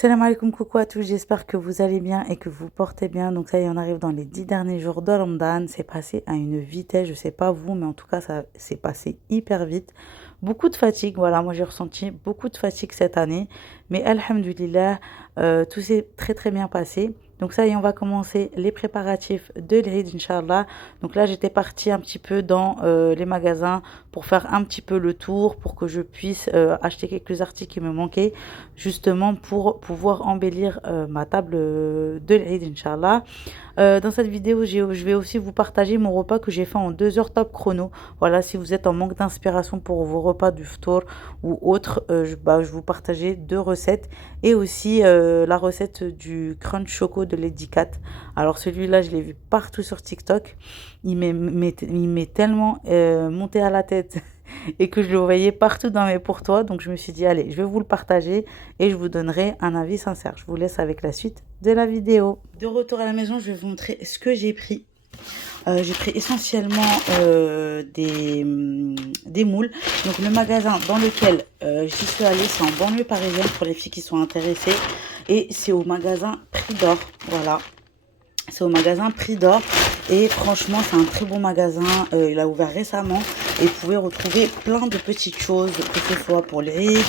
Salam alaikum, coucou à tous, j'espère que vous allez bien et que vous portez bien. Donc ça y est, on arrive dans les 10 derniers jours de Ramadan. C'est passé à une vitesse, je sais pas vous, mais en tout cas ça s'est passé hyper vite. Beaucoup de fatigue, voilà, moi j'ai ressenti beaucoup de fatigue cette année. Mais alhamdulillah, tout s'est très très bien passé. Donc ça y est, on va commencer les préparatifs de l'Eid, Inch'Allah. Donc là, j'étais partie un petit peu dans les magasins pour faire un petit peu le tour, pour que je puisse acheter quelques articles qui me manquaient justement pour pouvoir embellir ma table de l'Eid, Inch'Allah. Dans cette vidéo, je vais aussi vous partager mon repas que j'ai fait en 2 heures top chrono. Voilà, si vous êtes en manque d'inspiration pour vos repas du ftour ou autre, je vous partageais 2 recettes et aussi la recette du crunch choco de Lady Cat. Alors celui-là, je l'ai vu partout sur TikTok. Il m'est tellement monté à la tête et que je le voyais partout dans mes pour toi. Donc je me suis dit, allez, je vais vous le partager et je vous donnerai un avis sincère. Je vous laisse avec la suite de la vidéo. De retour à la maison, je vais vous montrer ce que j'ai pris. J'ai pris essentiellement des moules. Donc le magasin dans lequel j'y suis allée, c'est en banlieue parisienne pour les filles qui sont intéressées. Et c'est au magasin Prix d'Or. Voilà. C'est au magasin Prix d'Or. Et franchement, c'est un très bon magasin. Il a ouvert récemment. Et vous pouvez retrouver plein de petites choses, que ce soit pour les rides.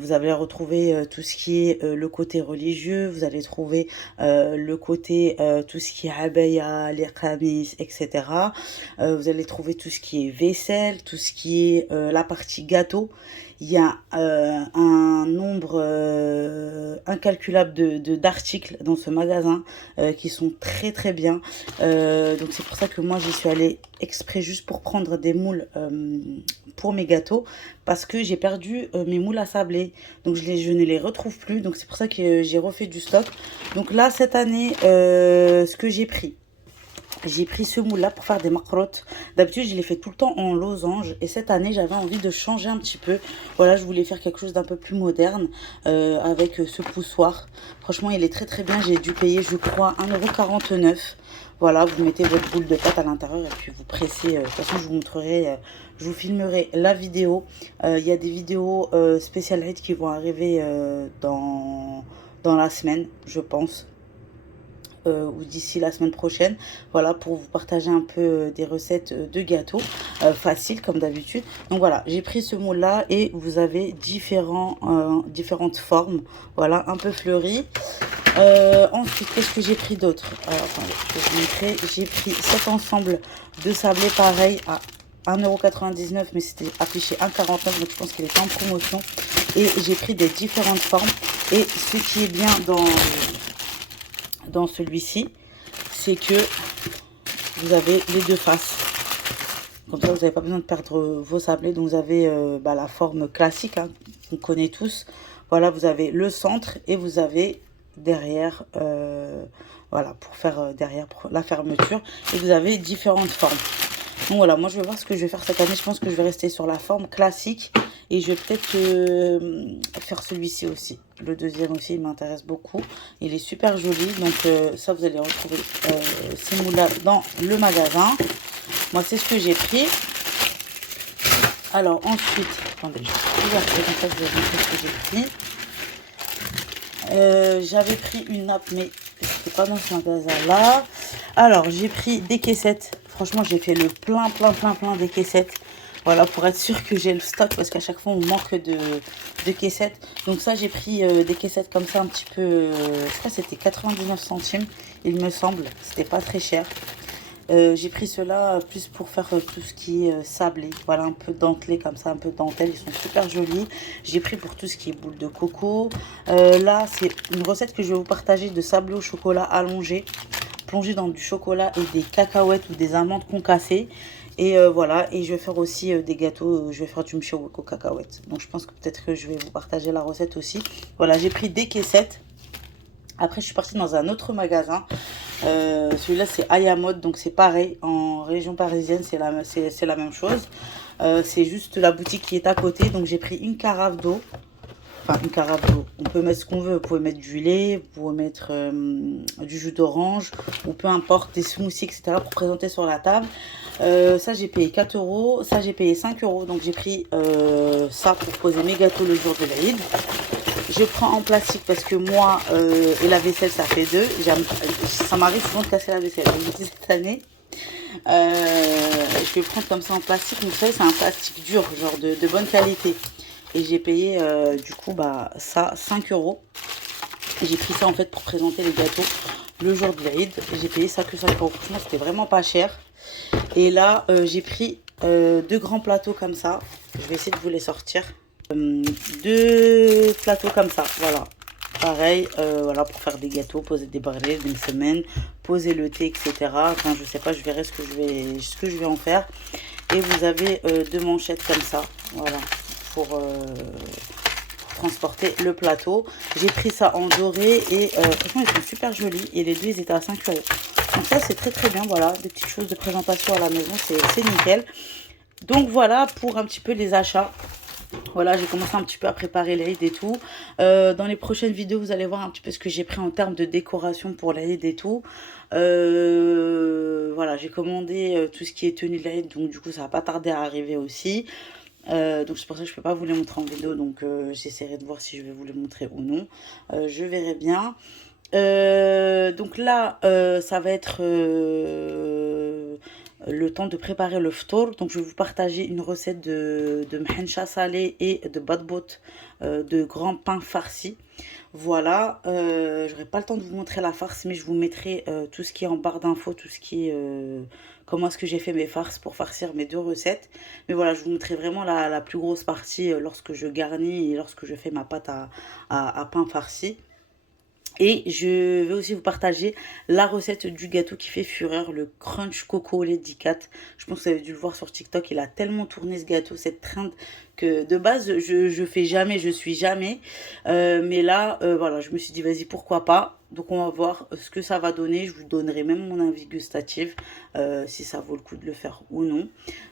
Vous allez retrouver tout ce qui est le côté religieux. Vous allez trouver le côté tout ce qui est abaya, les qamis, etc. Vous allez trouver tout ce qui est vaisselle, tout ce qui est la partie gâteau. Il y a un nombre incalculable d'articles dans ce magasin qui sont très très bien. Donc c'est pour ça que moi j'y suis allée exprès juste pour prendre des moules pour mes gâteaux parce que j'ai perdu mes moules à sabler. Donc je ne les retrouve plus. Donc c'est pour ça que j'ai refait du stock. Donc là cette année ce que j'ai pris. J'ai pris ce moule-là pour faire des macrottes. D'habitude, je les fais tout le temps en losange. Et cette année, j'avais envie de changer un petit peu. Voilà, je voulais faire quelque chose d'un peu plus moderne avec ce poussoir. Franchement, il est très très bien. J'ai dû payer, je crois, 1,49 €. Voilà, vous mettez votre boule de pâte à l'intérieur et puis vous pressez. De toute façon, je vous montrerai, je vous filmerai la vidéo. Il y a des vidéos spéciales Eid qui vont arriver dans la semaine, je pense. Ou d'ici la semaine prochaine, voilà, pour vous partager un peu des recettes de gâteaux faciles comme d'habitude. Donc voilà, j'ai pris ce moule là et vous avez différentes formes, voilà, un peu fleuries. Ensuite, qu'est-ce que j'ai pris d'autre? Alors attendez, je vais vous montrer. J'ai pris cet ensemble de sablés pareil à 1,99 €, mais c'était affiché 1,49 €, donc je pense qu'il est en promotion. Et j'ai pris des différentes formes. Et ce qui est bien dans celui-ci, c'est que vous avez les deux faces. Comme ça, vous n'avez pas besoin de perdre vos sablés. Donc, vous avez la forme classique, hein, qu'on connaît tous. Voilà, vous avez le centre et vous avez derrière, voilà, pour faire derrière pour la fermeture. Et vous avez différentes formes. Donc voilà, moi je vais voir ce que je vais faire cette année. Je pense que je vais rester sur la forme classique. Et je vais peut-être faire celui-ci aussi. Le deuxième aussi, il m'intéresse beaucoup. Il est super joli. Donc ça, vous allez retrouver ces moules-là dans le magasin. Moi, c'est ce que j'ai pris. Alors ensuite, attendez, je vais ouvrir comme ça, je vais vous montrer ce que j'ai pris. J'avais pris une nappe, mais c'était pas dans ce magasin-là. Alors, j'ai pris des caissettes. Franchement, j'ai fait le plein des caissettes. Voilà, pour être sûr que j'ai le stock, parce qu'à chaque fois, on manque de caissettes. Donc ça, j'ai pris des caissettes comme ça, un petit peu, je crois que c'était 99 centimes, il me semble. C'était pas très cher. J'ai pris ceux-là plus pour faire tout ce qui est sablé. Voilà, un peu dentelé comme ça, un peu dentelle. Ils sont super jolis. J'ai pris pour tout ce qui est boule de coco. Là, c'est une recette que je vais vous partager de sablé au chocolat allongé, plongé dans du chocolat et des cacahuètes ou des amandes concassées. Et voilà, et je vais faire aussi des gâteaux, je vais faire du mchawak aux cacahuètes. Donc je pense que peut-être que je vais vous partager la recette aussi. Voilà, j'ai pris des caissettes. Après, je suis partie dans un autre magasin. Celui-là, c'est Ayamod, donc c'est pareil. En région parisienne, c'est la même chose. C'est juste la boutique qui est à côté. Donc j'ai pris une carafe d'eau. Enfin, une carafe d'eau. On peut mettre ce qu'on veut. Vous pouvez mettre du lait, vous pouvez mettre du jus d'orange, ou peu importe, des smoothies, etc. pour présenter sur la table. Ça, j'ai payé 4 €. Ça, j'ai payé 5 €. Donc, j'ai pris ça pour poser mes gâteaux le jour de l'Aïd. je prends en plastique parce que moi et la vaisselle ça fait deux. Ça m'arrive souvent de casser la vaisselle. Je me dis cette année, je vais prendre comme ça en plastique. Donc vous savez, c'est un plastique dur, genre de bonne qualité. Et j'ai payé du coup bah ça 5 euros. J'ai pris ça en fait pour présenter les gâteaux le jour de l'Aïd. J'ai payé ça que 5 euros. Franchement, c'était vraiment pas cher. Et là, j'ai pris deux grands plateaux comme ça. Je vais essayer de vous les sortir. Deux plateaux comme ça, voilà. Pareil, voilà, pour faire des gâteaux, poser des barrettes d'une semaine, poser le thé, etc. Enfin, je sais pas, je verrai ce que je vais en faire. Et vous avez deux manchettes comme ça, voilà, pour transporter le plateau. J'ai pris ça en doré et franchement, ils sont super jolis. Et les deux, ils étaient à 5 euros. Donc ça, c'est très très bien, voilà, des petites choses de présentation à la maison, c'est nickel. Donc voilà pour un petit peu les achats. Voilà, j'ai commencé un petit peu à préparer l'Aïd et tout. Dans les prochaines vidéos, vous allez voir un petit peu ce que j'ai pris en termes de décoration pour l'Aïd et tout. Voilà, j'ai commandé tout ce qui est tenue de l'Aïd, donc du coup, ça va pas tarder à arriver aussi. Donc c'est pour ça que je peux pas vous les montrer en vidéo, donc j'essaierai de voir si je vais vous les montrer ou non. Je verrai bien. Donc là, ça va être le temps de préparer le ftour. Donc je vais vous partager une recette de mhencha salé et de badbout, de grands pains farcis. Voilà, j'aurai pas le temps de vous montrer la farce, mais je vous mettrai tout ce qui est en barre d'infos, tout ce qui est comment est-ce que j'ai fait mes farces pour farcir mes deux recettes. Mais voilà, je vous montrerai vraiment la plus grosse partie lorsque je garnis et lorsque je fais ma pâte à pain farci. Et je vais aussi vous partager la recette du gâteau qui fait fureur, le crunch coco au lait d'Icat. Je pense que vous avez dû le voir sur TikTok, il a tellement tourné ce gâteau, cette trend, que de base je fais jamais, je suis jamais. Mais là, voilà, je me suis dit vas-y, pourquoi pas. Donc on va voir ce que ça va donner. Je vous donnerai même mon avis gustatif, si ça vaut le coup de le faire ou non.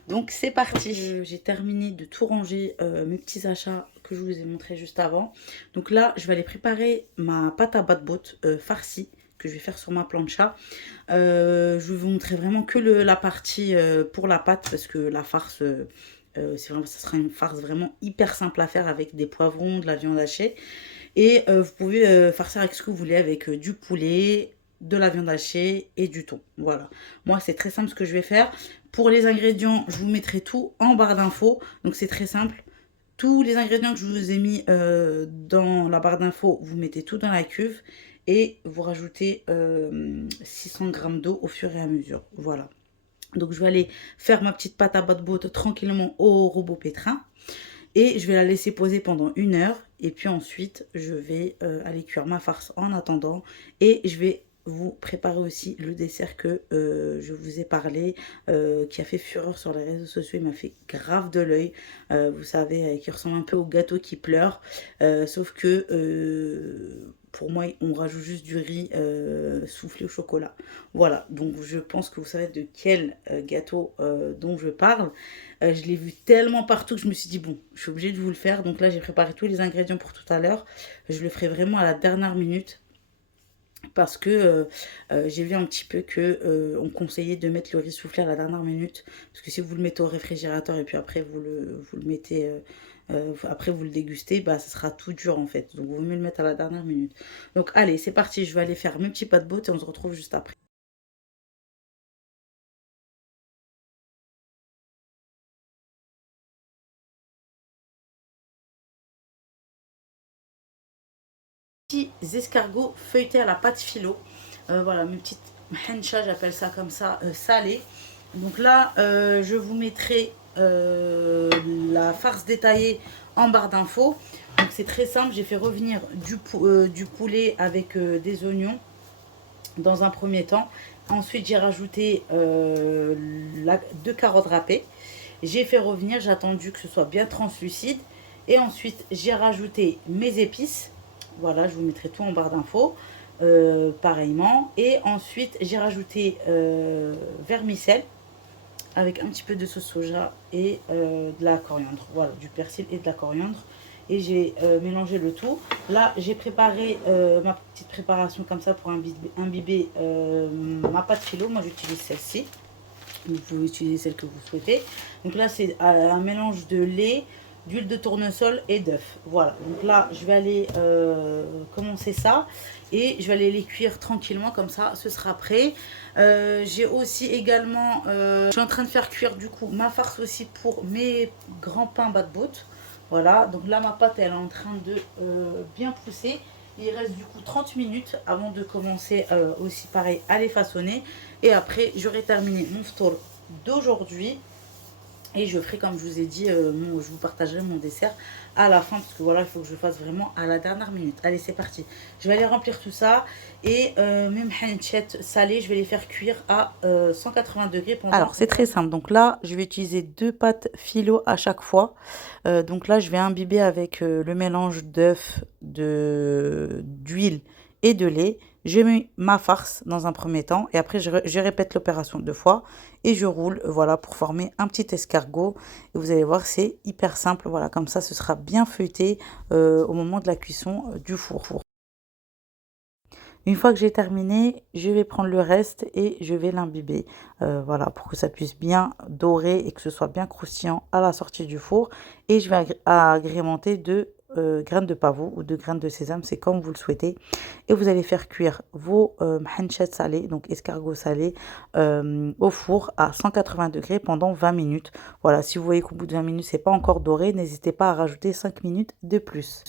Donc c'est parti. J'ai terminé de tout ranger mes petits achats que je vous ai montré juste avant. Donc là, je vais aller préparer ma pâte à badbout farcie que je vais faire sur ma plancha. Je vais vous montrer vraiment que la partie pour la pâte parce que la farce, c'est vraiment, ça sera une farce vraiment hyper simple à faire avec des poivrons, de la viande hachée. Et vous pouvez farcir avec ce que vous voulez, avec du poulet, de la viande hachée et du thon. Voilà. Moi, c'est très simple ce que je vais faire. Pour les ingrédients, je vous mettrai tout en barre d'infos. Donc, c'est très simple. Tous les ingrédients que je vous ai mis dans la barre d'infos, vous mettez tout dans la cuve. Et vous rajoutez 600 g d'eau au fur et à mesure. Voilà. Donc, je vais aller faire ma petite pâte à badbout tranquillement au robot pétrin. Et je vais la laisser poser pendant 1 heure. Et puis ensuite, je vais aller cuire ma farce en attendant. Et je vais vous préparer aussi le dessert que je vous ai parlé, qui a fait fureur sur les réseaux sociaux. Il m'a fait grave de l'œil. Vous savez, qui ressemble un peu au gâteau qui pleure. Sauf que pour moi, on rajoute juste du riz soufflé au chocolat. Voilà, donc je pense que vous savez de quel gâteau dont je parle. Je l'ai vu tellement partout que je me suis dit, bon, je suis obligée de vous le faire. Donc là, j'ai préparé tous les ingrédients pour tout à l'heure. Je le ferai vraiment à la dernière minute. Parce que j'ai vu un petit peu que on conseillait de mettre le riz soufflé à la dernière minute. Parce que si vous le mettez au réfrigérateur et puis après vous le mettez... après vous le dégustez, bah ça sera tout dur en fait. Donc, il vaut mieux le mettre à la dernière minute. Donc, allez, c'est parti. Je vais aller faire mes petits pas de botte et on se retrouve juste après. Petits escargots feuilletés à la pâte philo. Voilà, mes petites hencha, j'appelle ça comme ça, salées. Donc là, je vous mettrai la farce détaillée en barre d'infos. Donc c'est très simple, j'ai fait revenir du poulet avec des oignons dans un premier temps. Ensuite, j'ai rajouté 2 carottes râpées. J'ai fait revenir, j'ai attendu que ce soit bien translucide. Et ensuite, j'ai rajouté mes épices. Voilà, je vous mettrai tout en barre d'infos. Pareillement. Et ensuite, j'ai rajouté vermicelle avec un petit peu de sauce soja et de la coriandre. Voilà, du persil et de la coriandre. Et j'ai mélangé le tout. Là, j'ai préparé ma petite préparation comme ça pour imbiber ma pâte philo. Moi, j'utilise celle-ci. Vous pouvez utiliser celle que vous souhaitez. Donc là, c'est un mélange de lait, d'huile de tournesol et d'œufs. Voilà, donc là je vais aller commencer ça et je vais aller les cuire tranquillement, comme ça ce sera prêt. J'ai aussi également, je suis en train de faire cuire du coup ma farce aussi pour mes grands pains bad-boat. Voilà, donc là ma pâte elle est en train de bien pousser. Il reste du coup 30 minutes avant de commencer aussi pareil à les façonner. Et après j'aurai terminé mon store d'aujourd'hui. Et je ferai comme je vous ai dit, je vous partagerai mon dessert à la fin. Parce que voilà, il faut que je fasse vraiment à la dernière minute. Allez, c'est parti. Je vais aller remplir tout ça. Et mes hanchettes salées, je vais les faire cuire à 180 degrés pendant... Alors, c'est très simple. Donc là, je vais utiliser 2 pâtes phyllo à chaque fois. Donc là, je vais imbiber avec le mélange d'œufs, d'huile et de lait. Je mets ma farce dans un premier temps et après je répète l'opération 2 fois et je roule, voilà, pour former un petit escargot. Et vous allez voir, c'est hyper simple, voilà, comme ça ce sera bien feuilleté au moment de la cuisson du four. Une fois que j'ai terminé, je vais prendre le reste et je vais l'imbiber, voilà, pour que ça puisse bien dorer et que ce soit bien croustillant à la sortie du four. Et je vais agrémenter de graines de pavot ou de graines de sésame, c'est comme vous le souhaitez. Et vous allez faire cuire vos hanchettes salées, donc escargots salés, au four à 180 degrés pendant 20 minutes. Voilà, si vous voyez qu'au bout de 20 minutes, c'est pas encore doré, n'hésitez pas à rajouter 5 minutes de plus.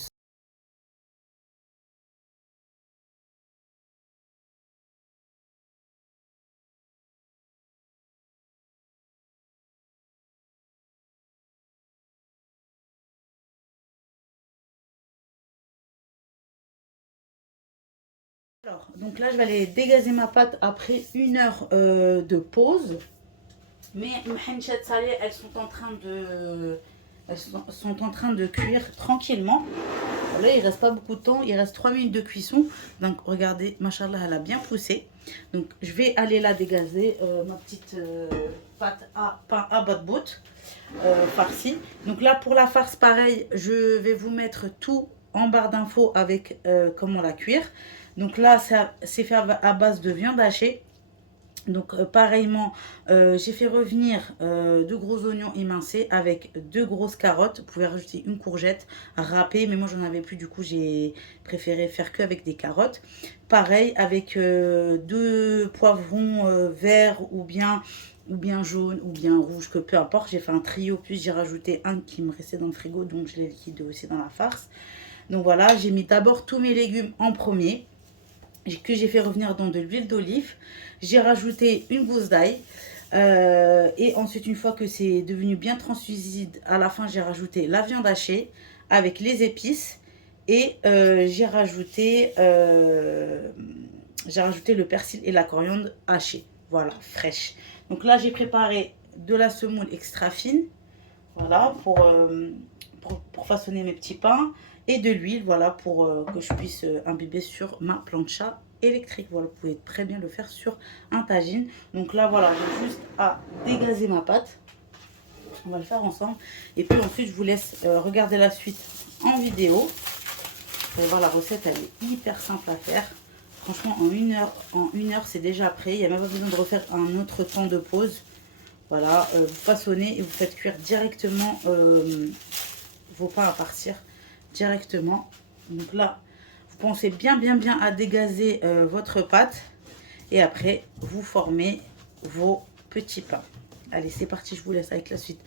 Alors, donc là, je vais aller dégazer ma pâte après 1 heure de pause. Mes hanchettes salées, elles sont en train de cuire tranquillement. Là, il reste pas beaucoup de temps. Il reste 3 minutes de cuisson. Donc, regardez, machallah, elle a bien poussé. Donc, je vais aller la dégazer, ma petite pâte à pain à bad-boat farcie. Donc là, pour la farce, pareil, je vais vous mettre tout en barre d'infos avec comment la cuire. Donc là, c'est fait à base de viande hachée. Donc pareillement, j'ai fait revenir 2 gros oignons émincés avec 2 grosses carottes. Vous pouvez rajouter une courgette râpée, mais moi j'en avais plus, du coup j'ai préféré faire que avec des carottes. Pareil avec 2 poivrons verts ou bien jaune ou bien rouge, que peu importe. J'ai fait un trio, puis j'ai rajouté un qui me restait dans le frigo, donc je l'ai liquidé aussi dans la farce. Donc voilà, j'ai mis d'abord tous mes légumes en premier, que j'ai fait revenir dans de l'huile d'olive. J'ai rajouté une gousse d'ail. Et ensuite, une fois que c'est devenu bien translucide, à la fin, j'ai rajouté la viande hachée avec les épices. Et j'ai rajouté le persil et la coriandre hachée. Voilà, fraîche. Donc là, j'ai préparé de la semoule extra fine. Voilà, pour façonner mes petits pains. Et de l'huile, voilà, pour que je puisse imbiber sur ma plancha électrique. Voilà, vous pouvez très bien le faire sur un tagine. Donc là, voilà, j'ai juste à dégazer ma pâte. On va le faire ensemble. Et puis ensuite, je vous laisse regarder la suite en vidéo. Vous allez voir, la recette, elle est hyper simple à faire. Franchement, en une heure, c'est déjà prêt. Il n'y a même pas besoin de refaire un autre temps de pause. Voilà, vous façonnez et vous faites cuire directement vos pains à partir directement. Donc là, vous pensez bien à dégazer votre pâte. Et après, vous formez vos petits pains. Allez, c'est parti, je vous laisse avec la suite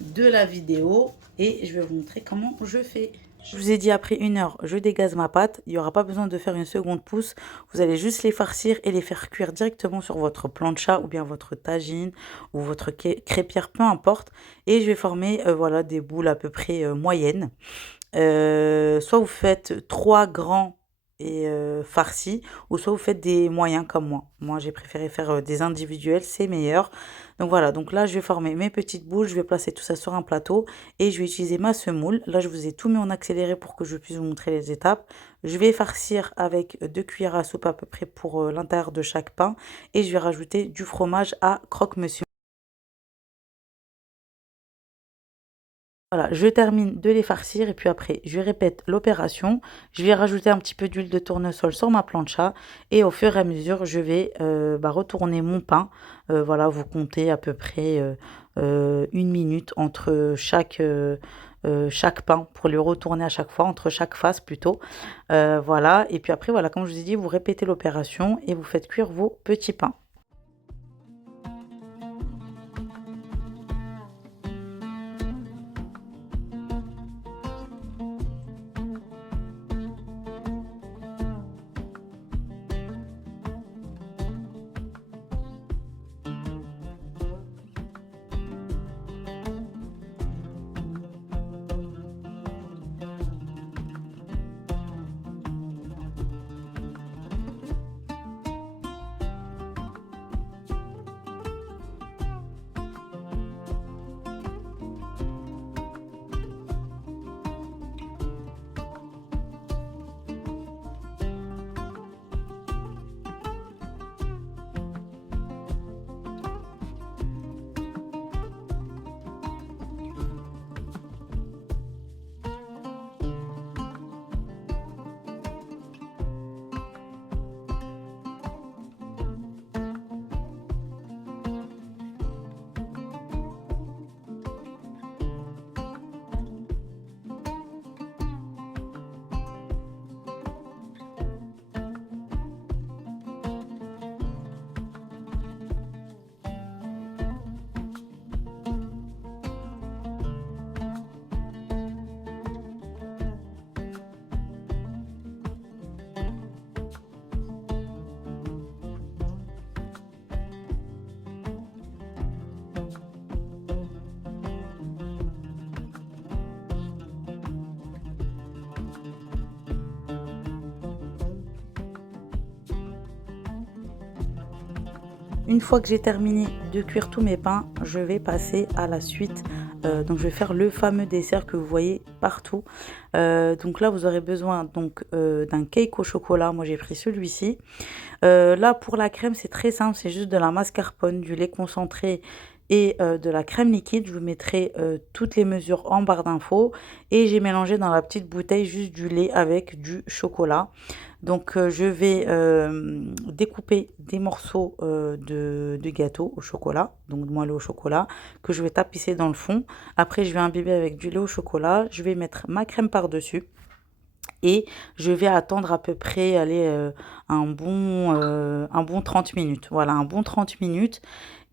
de la vidéo. Et je vais vous montrer comment je fais. Je vous ai dit, après 1 heure, je dégaze ma pâte. Il n'y aura pas besoin de faire une seconde pousse. Vous allez juste les farcir et les faire cuire directement sur votre plancha ou bien votre tagine ou votre crêpière, peu importe. Et je vais former voilà, des boules à peu près moyennes. Soit vous faites 3 grands et farcis, ou soit vous faites des moyens comme moi. Moi, j'ai préféré faire des individuels, c'est meilleur. Donc voilà, donc là, je vais former mes petites boules, je vais placer tout ça sur un plateau et je vais utiliser ma semoule. Là, je vous ai tout mis en accéléré pour que je puisse vous montrer les étapes. Je vais farcir avec 2 cuillères à soupe à peu près pour l'intérieur de chaque pain et je vais rajouter du fromage à croque-monsieur. Voilà, je termine de les farcir et puis après, je répète l'opération. Je vais rajouter un petit peu d'huile de tournesol sur ma plancha et au fur et à mesure, je vais retourner mon pain. Voilà, vous comptez à peu près 1 minute entre chaque chaque pain pour le retourner à chaque fois, entre chaque face plutôt. Voilà, et puis après, voilà, comme je vous ai dit, vous répétez l'opération et vous faites cuire vos petits pains. Une fois que j'ai terminé de cuire tous mes pains, je vais passer à la suite. Donc je vais faire le fameux dessert que vous voyez partout. Donc là vous aurez besoin donc d'un cake au chocolat. Moi j'ai pris celui-ci. Là pour la crème c'est très simple, c'est juste de la mascarpone, du lait concentré et de la crème liquide. Je vous mettrai toutes les mesures en barre d'infos. Et j'ai mélangé dans la petite bouteille juste du lait avec du chocolat. Donc je vais découper des morceaux de gâteau au chocolat, donc de moelleux au chocolat, que je vais tapisser dans le fond. Après je vais imbiber avec du lait au chocolat, je vais mettre ma crème par-dessus. Et je vais attendre à peu près un bon 30 minutes. Voilà, un bon 30 minutes.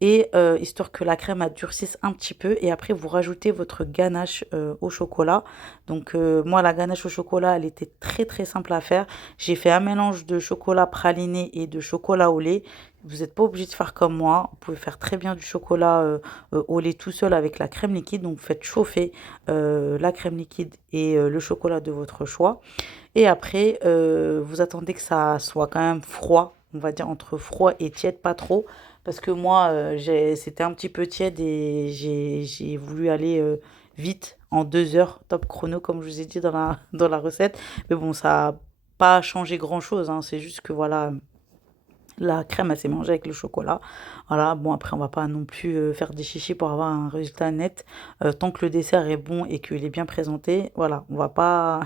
Et histoire que la crème durcisse un petit peu. Et après, vous rajoutez votre ganache au chocolat. Donc, moi, la ganache au chocolat, elle était très, très simple à faire. J'ai fait un mélange de chocolat praliné et de chocolat au lait. Vous n'êtes pas obligé de faire comme moi. Vous pouvez faire très bien du chocolat au lait tout seul avec la crème liquide. Donc, vous faites chauffer la crème liquide et le chocolat de votre choix. Et après, vous attendez que ça soit quand même froid. On va dire entre froid et tiède, pas trop. Parce que moi, c'était un petit peu tiède et j'ai voulu aller vite, en 2 heures, top chrono, comme je vous ai dit dans dans la recette. Mais bon, ça n'a pas changé grand-chose, hein. C'est juste que voilà, la crème, elle s'est mangée avec le chocolat. Voilà, bon, après, on va pas non plus faire des chichis pour avoir un résultat net. Tant que le dessert est bon et qu'il est bien présenté, voilà, on va pas,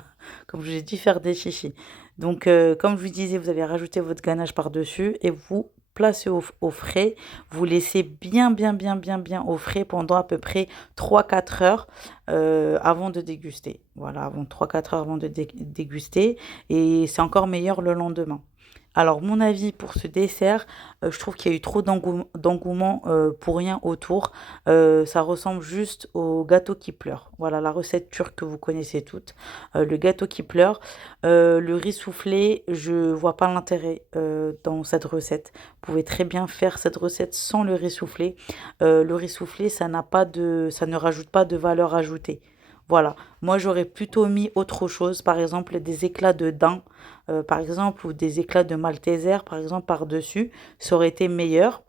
comme je vous ai dit, faire des chichis. Donc, comme je vous disais, vous allez rajouter votre ganache par-dessus et vous placez au frais. Vous laissez bien au frais pendant à peu près 3 4 heures avant de déguster. Voilà, avant 3 4 heures avant de déguster. Et c'est encore meilleur le lendemain. Alors, mon avis pour ce dessert, je trouve qu'il y a eu trop d'engouement pour rien autour. Ça ressemble juste au gâteau qui pleure. Voilà, la recette turque que vous connaissez toutes. Le gâteau qui pleure. Le riz soufflé, je vois pas l'intérêt dans cette recette. Vous pouvez très bien faire cette recette sans le riz soufflé. Le riz soufflé, ça ne rajoute pas de valeur ajoutée. Voilà, moi j'aurais plutôt mis autre chose, par exemple des éclats de daim, par exemple, ou des éclats de malteser, par exemple, par-dessus, ça aurait été meilleur.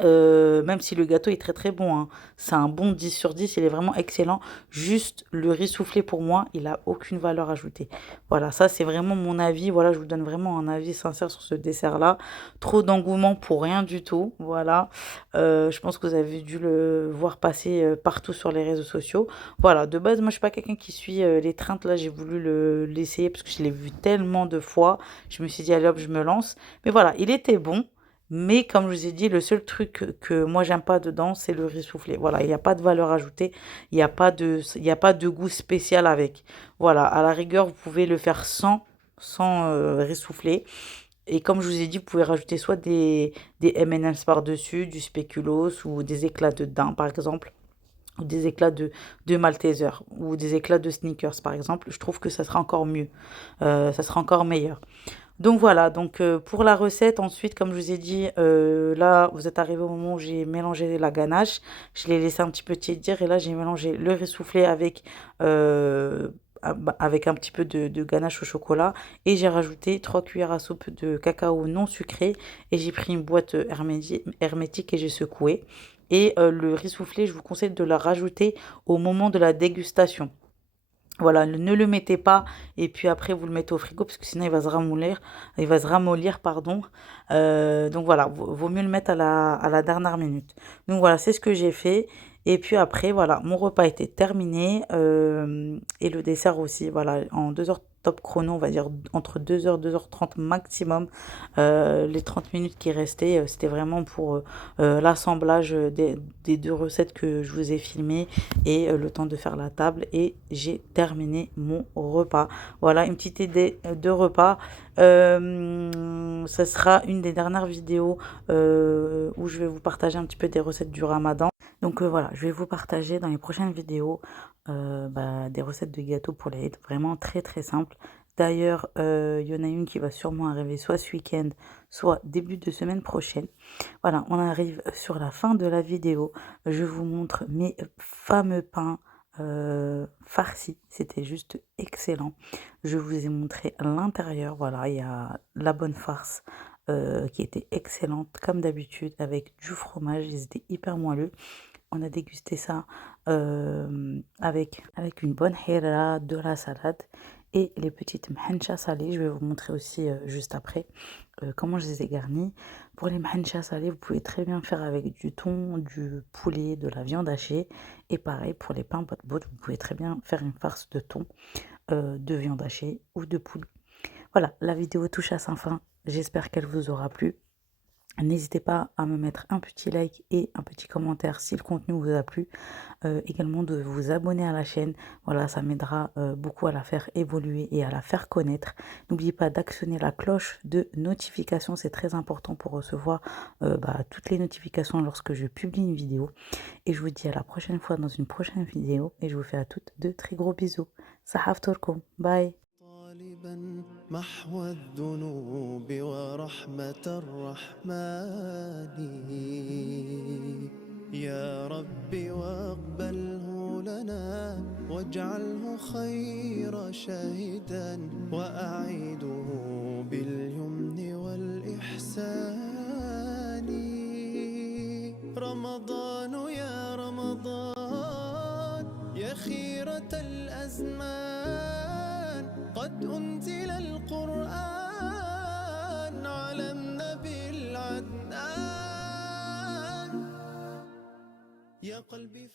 Même si le gâteau est très très bon, hein. C'est un bon 10 sur 10, il est vraiment excellent. Juste le riz soufflé pour moi, il a aucune valeur ajoutée. Voilà, ça c'est vraiment mon avis. Voilà, je vous donne vraiment un avis sincère sur ce dessert-là. Trop d'engouement pour rien du tout. Voilà, je pense que vous avez dû le voir passer partout sur les réseaux sociaux. Voilà, de base, moi je suis pas quelqu'un qui suit les trends. Là, j'ai voulu l'essayer parce que je l'ai vu tellement de fois. Je me suis dit, allez hop, je me lance. Mais voilà, il était bon. Mais comme je vous ai dit, le seul truc que moi j'aime pas dedans, c'est le riz soufflé. Voilà, il n'y a pas de valeur ajoutée, il y a pas de goût spécial avec. Voilà, à la rigueur, vous pouvez le faire sans riz soufflé. Et comme je vous ai dit, vous pouvez rajouter soit des M&M's par-dessus, du spéculoos ou des éclats de daim par exemple, ou des éclats de Malteser, ou des éclats de Snickers par exemple. Je trouve que ça sera encore mieux, ça sera encore meilleur. Donc voilà, donc pour la recette, ensuite, comme je vous ai dit, là, vous êtes arrivé au moment où j'ai mélangé la ganache. Je l'ai laissé un petit peu tiédir et là, j'ai mélangé le riz soufflé euh, avec un petit peu de ganache au chocolat. Et j'ai rajouté 3 cuillères à soupe de cacao non sucré. Et j'ai pris une boîte hermétique et j'ai secoué. Et le riz soufflé, je vous conseille de le rajouter au moment de la dégustation. Voilà, ne le mettez pas et puis après vous le mettez au frigo parce que sinon il va se ramollir, pardon. Donc voilà, vaut mieux le mettre à la dernière minute. Donc voilà, c'est ce que j'ai fait. Et puis après, voilà, mon repas était terminé et le dessert aussi. Voilà, en 2 heures top chrono, on va dire entre 2 heures, 2h30 maximum. Les 30 minutes qui restaient, c'était vraiment pour l'assemblage des deux recettes que je vous ai filmées et le temps de faire la table et j'ai terminé mon repas. Voilà une petite idée de repas. Ça sera une des dernières vidéos où je vais vous partager un petit peu des recettes du Ramadan. Donc voilà, je vais vous partager dans les prochaines vidéos des recettes de gâteaux pour les Eid, vraiment très très simples. D'ailleurs, il y en a une qui va sûrement arriver soit ce week-end, soit début de semaine prochaine. Voilà, on arrive sur la fin de la vidéo. Je vous montre mes fameux pains farcis. C'était juste excellent. Je vous ai montré l'intérieur. Voilà, il y a la bonne farce qui était excellente comme d'habitude avec du fromage. Ils étaient hyper moelleux. On a dégusté ça avec une bonne hera, de la salade et les petites mhancha salées. Je vais vous montrer aussi juste après comment je les ai garnis. Pour les mhancha salées, vous pouvez très bien faire avec du thon, du poulet, de la viande hachée. Et pareil, pour les pains bot vous pouvez très bien faire une farce de thon, de viande hachée ou de poulet. Voilà, la vidéo touche à sa fin. J'espère qu'elle vous aura plu. N'hésitez pas à me mettre un petit like et un petit commentaire si le contenu vous a plu. Également de vous abonner à la chaîne. Voilà, ça m'aidera beaucoup à la faire évoluer et à la faire connaître. N'oubliez pas d'actionner la cloche de notification. C'est très important pour recevoir toutes les notifications lorsque je publie une vidéo. Et je vous dis à la prochaine fois dans une prochaine vidéo. Et je vous fais à toutes de très gros bisous. Sahaftourkoum. Bye. طالبا محو الذنوب ورحمة الرحمن يا رب واقبله لنا واجعله خير شاهدا وأعيده باليمن والإحسان رمضان يا رمضان يا خيرة الأزمان قد أنزل القرآن على النبي العدنان يا قلبي